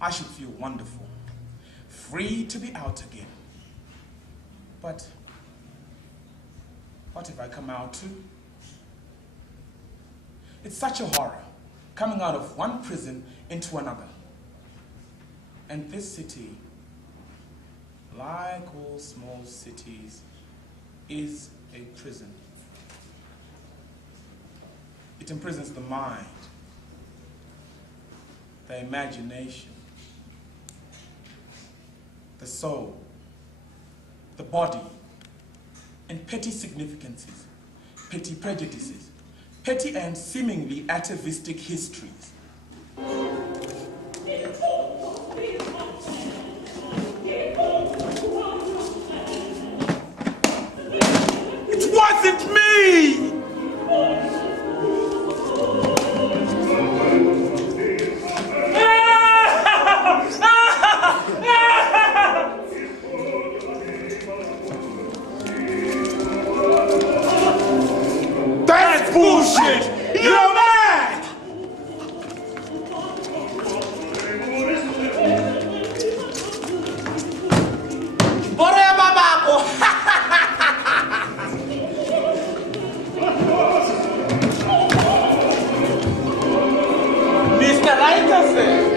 I should feel wonderful, free to be out again. But what if I come out too? It's such a horror, coming out of one prison into another. And this city, like all small cities, is a prison. It imprisons the mind, the imagination, the soul, the body, and petty significances, petty prejudices, petty and seemingly atavistic histories. It wasn't me! That's bullshit! You're mad! Mr. Writer said.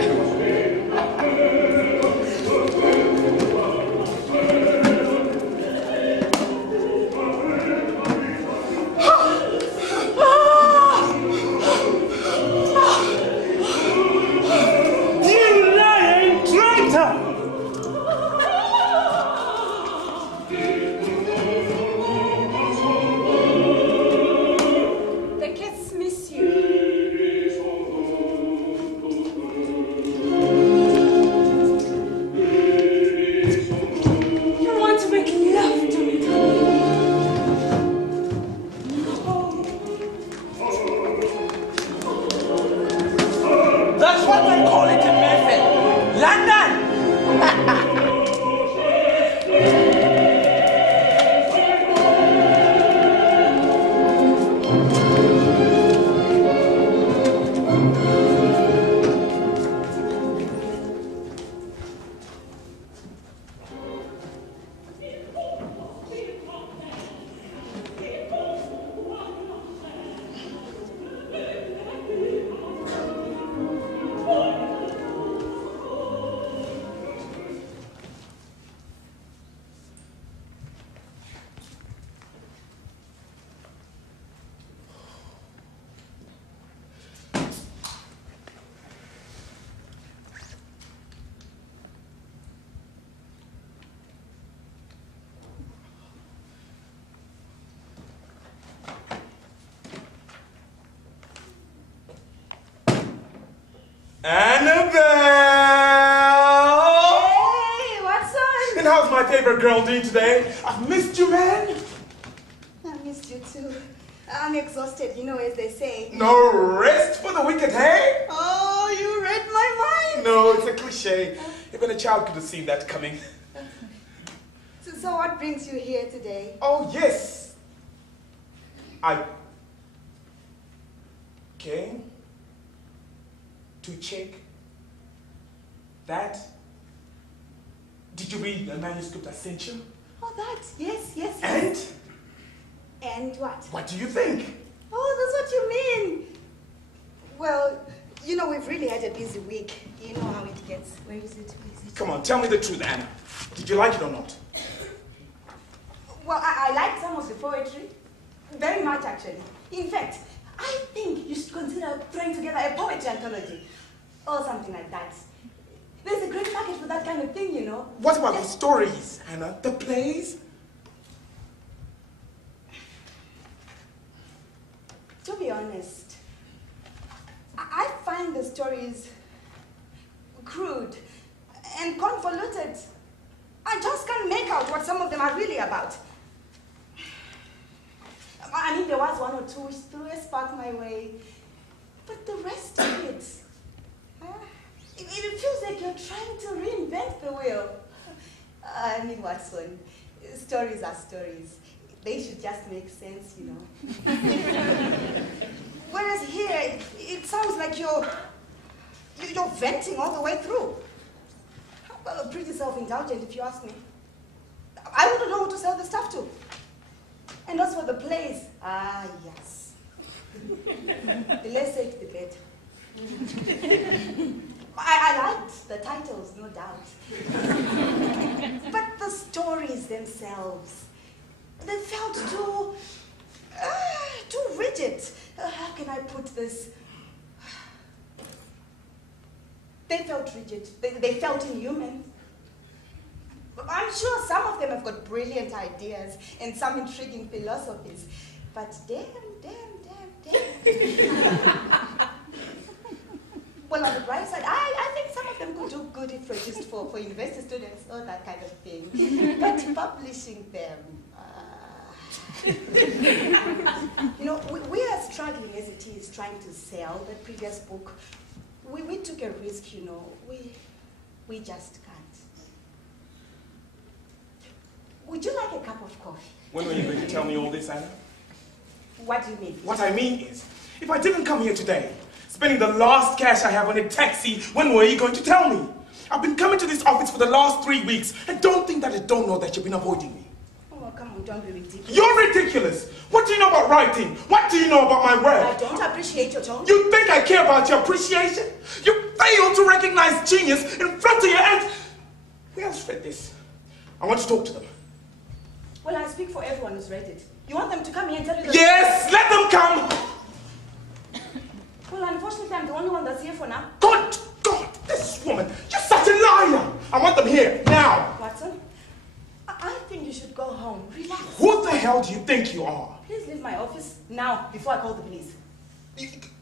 Annabelle! Hey, what's on? And how's my favorite girl doing today? I've missed you, man. I missed you too. I'm exhausted, you know, as they say. No rest for the wicked, hey? Oh, you read my mind. No, it's a cliche. Even a child could have seen that coming. So what brings you here today? Oh, yes. I came to check that. Did you read the manuscript I sent you? Oh, that. Yes, yes, And? yes. And what? What do you think? Oh, that's what you mean. Well, you know, we've really had a busy week. You know how it gets. Where is it? Where is it? Come on, tell me the truth, Anna. Did you like it or not? Well, I liked some of the poetry. Very much, actually. In fact, I think you should consider throwing together a poetry anthology. Or something like that. There's a great market for that kind of thing, you know. What about the stories, Anna? The plays? To be honest, I find the stories crude and convoluted. I just can't make out what some of them are really about. I mean, there was one or two which threw a spark my way, but the rest of it, it feels like you're trying to reinvent the wheel. I mean, Watson, stories are stories. They should just make sense, you know. Whereas here, it sounds like you're venting all the way through. Well, pretty self-indulgent if you ask me. I wouldn't know who to sell the stuff to. And as for the plays, yes. The less said, the better. I liked the titles, no doubt. But the stories themselves, they felt too rigid. How can I put this? They felt rigid. They felt inhuman. I'm sure some of them have got brilliant ideas and some intriguing philosophies. But damn. Well, on the bright side, I think some of them could do good if registered for university students or that kind of thing. But publishing them, you know, we are struggling as it is trying to sell the previous book. We took a risk, you know. We just can't. Would you like a cup of coffee? When are you going to tell me all this, Anna? What do you mean? What I mean is, if I didn't come here today, spending the last cash I have on a taxi, when were you going to tell me? I've been coming to this office for the last 3 weeks, and don't think that I don't know that you've been avoiding me. Oh, come on, don't be ridiculous. You're ridiculous! What do you know about writing? What do you know about my work? I don't appreciate your tone. You think I care about your appreciation? You fail to recognize genius in front of your aunt. Who else read this? I want to talk to them. Well, I speak for everyone who's read it. You want them to come here and tell you the... Yes, let them come! Well, unfortunately, I'm the only one that's here for now. Good God, this woman, you're such a liar! I want them here, now! Watson, I think you should go home. Relax. Who the hell do you think you are? Please leave my office now, before I call the police.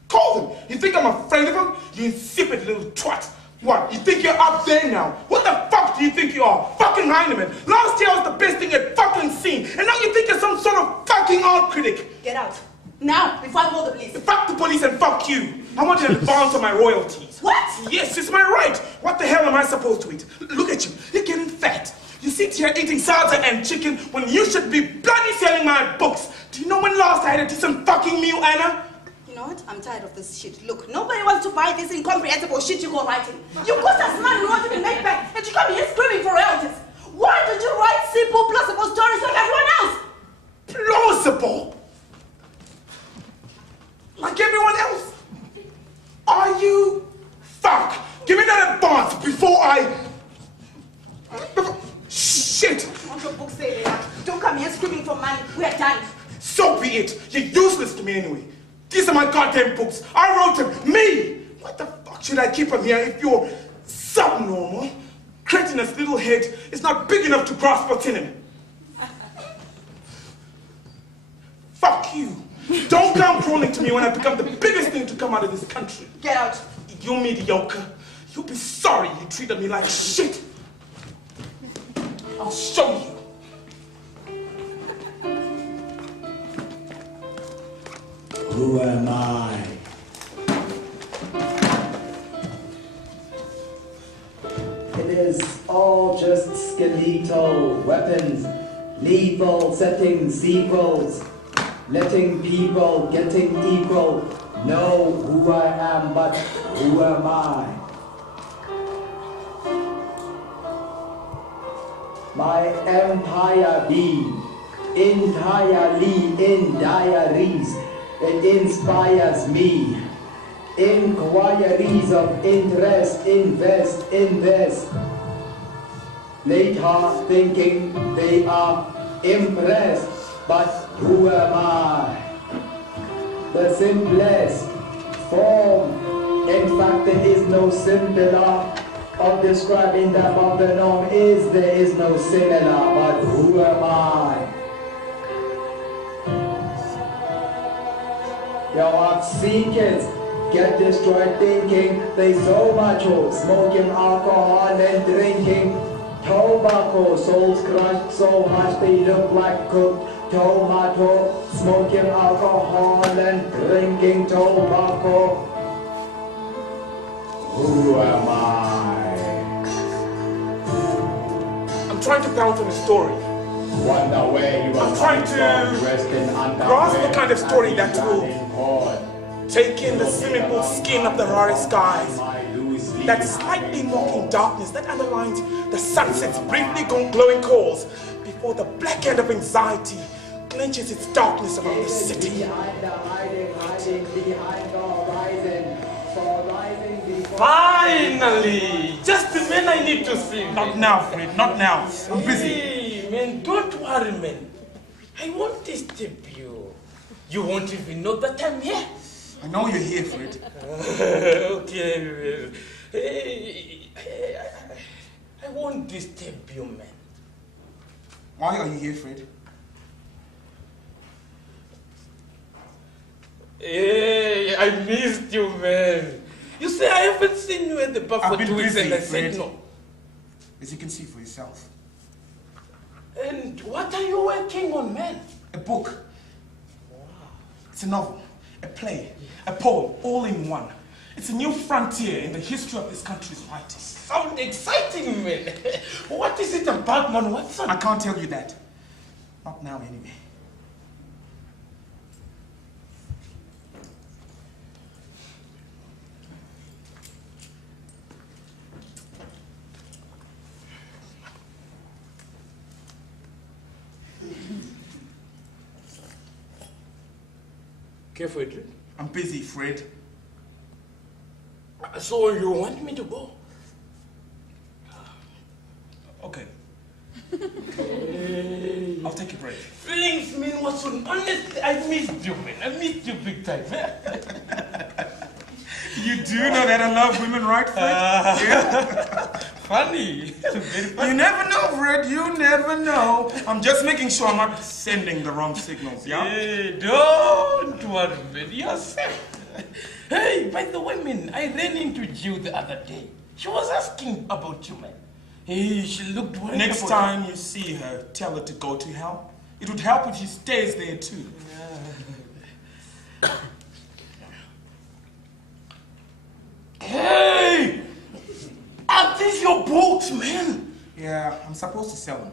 Call them! You think I'm afraid of them? You insipid little twat! What, you think you're up there now? What the fuck do you think you are? Fucking Heinemann! Last year was the best thing you'd fucking seen, and now you think you're some sort of fucking art critic! Get out. Now, before I call the police. Fuck the police and fuck you! I want an advance on my royalties. What? Yes, it's my right! What the hell am I supposed to eat? Look at you, you're getting fat. You sit here eating salsa and chicken when you should be bloody selling my books. Do you know when last I had a decent fucking meal, Anna? You know what? I'm tired of this shit. Look, nobody wants to buy this incomprehensible shit you go writing. You cost us money we want to be made back, and you come here screaming for royalties. Why don't you write simple, plausible stories like everyone else? Plausible? Like everyone else? Are you? Fuck! Give me that advance before Shit! What your books say there? Don't come here screaming for money. We're done. So be it. You're useless to me anyway. These are my goddamn books. I wrote them. Me! What the fuck should I keep them here if you're subnormal? Cretinous little head is not big enough to grasp what's in him. Fuck you. Don't come crawling to me when I become the biggest thing to come out of this country. Get out. You mediocre. You'll be sorry you treated me like shit. I'll show you. Who am I? It is all just skeletal weapons, lethal settings, sequels, letting people getting equal know who I am, but who am I? My empire be entirely in diaries. It inspires me. Inquiries of interest, invest. Later thinking they are impressed, but who am I? The simplest form. In fact, there is no simpler of describing that of the norm is there is no similar, but who am I? Yo, I've seen kids get destroyed thinking they so macho, smoking alcohol and drinking tobacco. Souls crushed so much they look like cooked tomato, smoking alcohol and drinking tobacco. Who am I? I'm trying to pound on a story. Wonder where you I'm trying to grasp the kind of story that will take in the swimming pool skin of the rarest skies that slightly mocking darkness that underlines the sunset's briefly glowing coals before the black hand of anxiety clenches its darkness around the city. Behind the hiding behind the horizon. For rising before... Finally! Just the man I need to see. Not now, Fred, not now. I'm busy. Hey, man, don't worry, man. I won't disturb you. You won't even know that I'm here. I know you're here, Fred. Okay. I won't disturb you, man. Why are you here, Fred? Hey, I missed you, man. You say I haven't seen you at the bar for 2 weeks and I said no. As you can see for yourself. And what are you working on, man? A book. Wow. It's a novel, a play, a poem, all in one. It's a new frontier in the history of this country's writers. Sound exciting, man. What is it about, man? What's on? I can't tell you that. Not now, anyway. Care for it? I'm busy, Fred. So you want me to go? Okay. I'll take a break. Thanks, man, Watson. Honestly, I missed you, man. I missed you big time. You do know that I love women, right, Fred? Yeah. Funny. Very funny. You never know, Fred. You never know. I'm just making sure I'm not sending the wrong signals, yeah? Hey, don't worry, man. You're safe. Hey, by the way, man, I ran into Jill the other day. She was asking about you, man. Hey, she looked worried. Next time you see her, tell her to go to hell. It would help if she stays there too. Yeah. Hey! Are these your books, man? Yeah, I'm supposed to sell them.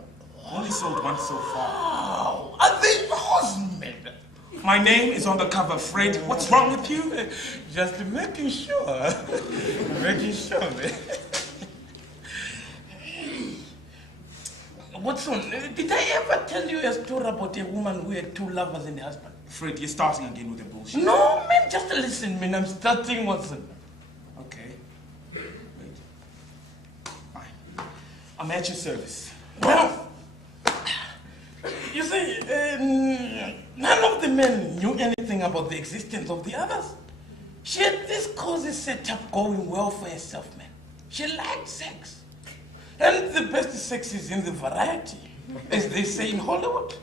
Only sold one so far. Wow, are they yours, man? My name is on the cover, Fred. What's wrong with you? Just making sure. Making sure, man. Watson, did I ever tell you a story about a woman who had 2 lovers and a husband? Fred, you're starting again with the bullshit. No, man, just listen, man. I'm starting, Watson. Okay. Wait. Fine. I'm at your service. Well, you see, none of the men knew anything about the existence of the others. She had this cozy setup going well for herself, man. She liked sex. And the best sex is in the variety, as they say in Hollywood.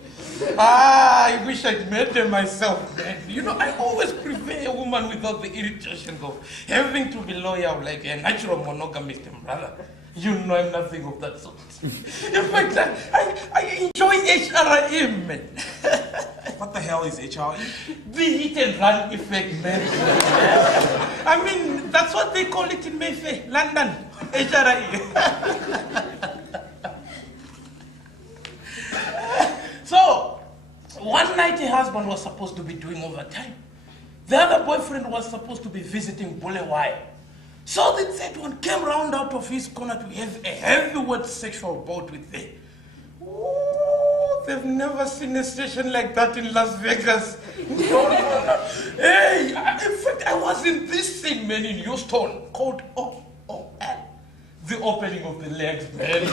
I wish I'd met her myself, man. You know, I always prefer a woman without the irritation of having to be loyal like a natural monogamist, brother. You know I'm nothing of that sort. In fact, I enjoy HRM, man. What the hell is HRE? The hit and run effect, man. I mean, that's what they call it in Mayfair, London. HRE. So, one night her husband was supposed to be doing overtime. The other boyfriend was supposed to be visiting Bulawayo. So the third one came round out of his corner to have a heavyweight sexual bout with them. Ooh, they've never seen a station like that in Las Vegas. No. Hey, in fact, I was in this same man in Houston called OOL. The opening of the legs, man.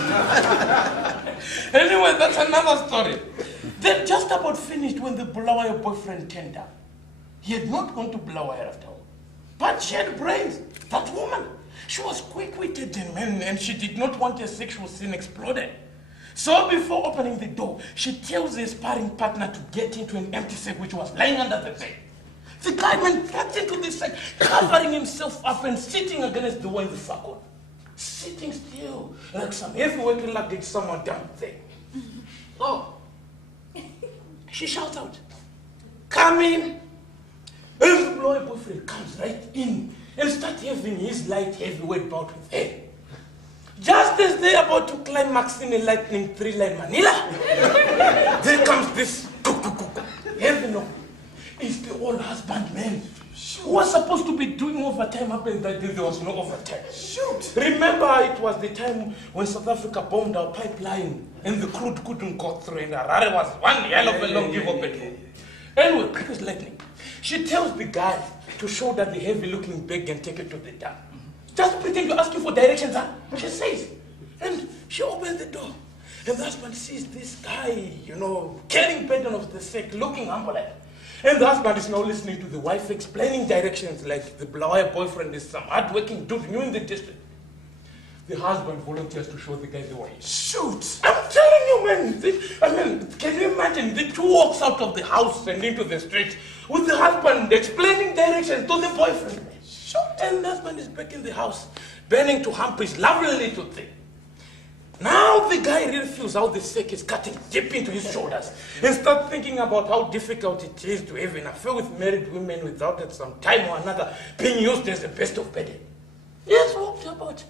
Anyway, that's another story. They're just about finished when the Bulawayo boyfriend turned up. He had not gone to Bulawayo after all. But she had brains. That woman, she was quick-witted, man, and she did not want her sexual scene exploded. So before opening the door, she tells her sparring partner to get into an empty sack which was lying under the bed. The guy went back into the sack, covering himself up and sitting against the wall in the circle. Sitting still, like some heavyweight luggage someone down there. Oh, she shouts out, "Come in!" And the Bulawayo boyfriend comes right in and starts having his light heavyweight bout with her. Just as they're about to climax in a lightning 3-line Manila, there comes this heavy knock. It's the old husband, man. Who was supposed to be doing overtime happened that day there was no overtime. Shoot! Remember, it was the time when South Africa bombed our pipeline and the crude couldn't go through and Harare was one hell of a long give up petrol. Anyway, quick as lightning. She tells the guy to shoulder the heavy-looking bag and take it to the dam. Just pretend you're asking for directions, huh? She says. And she opens the door. And the husband sees this guy, carrying burden of the sack, looking humble like. And the husband is now listening to the wife explaining directions like the Blawaya boyfriend is some hard-working dude new in the district. The husband volunteers to show the guy the way. Shoot! I'm telling you, man. Can you imagine? The two walks out of the house and into the street with the husband explaining directions to the boyfriend. Shoot! And the husband is back in the house, bending to hump his lovely little thing. Now the guy really feels how the sack is cutting deep into his shoulders and starts thinking about how difficult it is to have an affair with married women without at some time or another being used as the best of bedding. He has walked about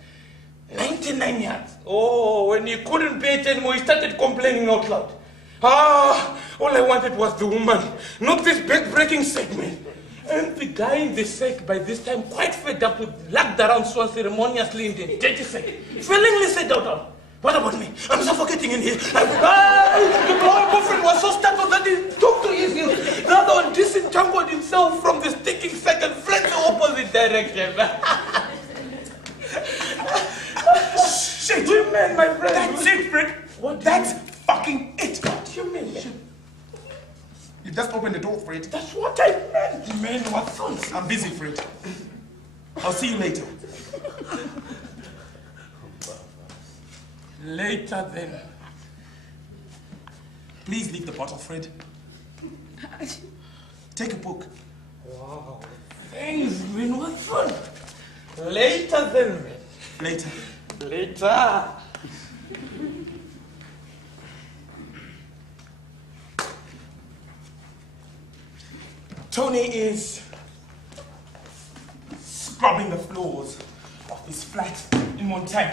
99 yards. Oh, when he couldn't bear it anymore, he started complaining out loud. All I wanted was the woman, not this back-breaking segment. And the guy in the sack, by this time, quite fed up with lugged around so ceremoniously in the dirty sack, feelingly said out loud, "What about me? I'm suffocating in here." The boyfriend was so startled that he took to his heels. The other one disentangled himself from the sticking sack and fled the opposite direction. Shit! You man, my friend! That's it, Fred! What? That's fucking it! What do you mean, man? You just opened the door, Fred. That's what I meant. Man, what songs? I'm busy, Fred. I'll see you later. Later then. Please leave the bottle, Fred. Take a book. Wow. Thanks, man. What fun. Later then, man. Later. Later. Tony is scrubbing the floors of his flat in Montague.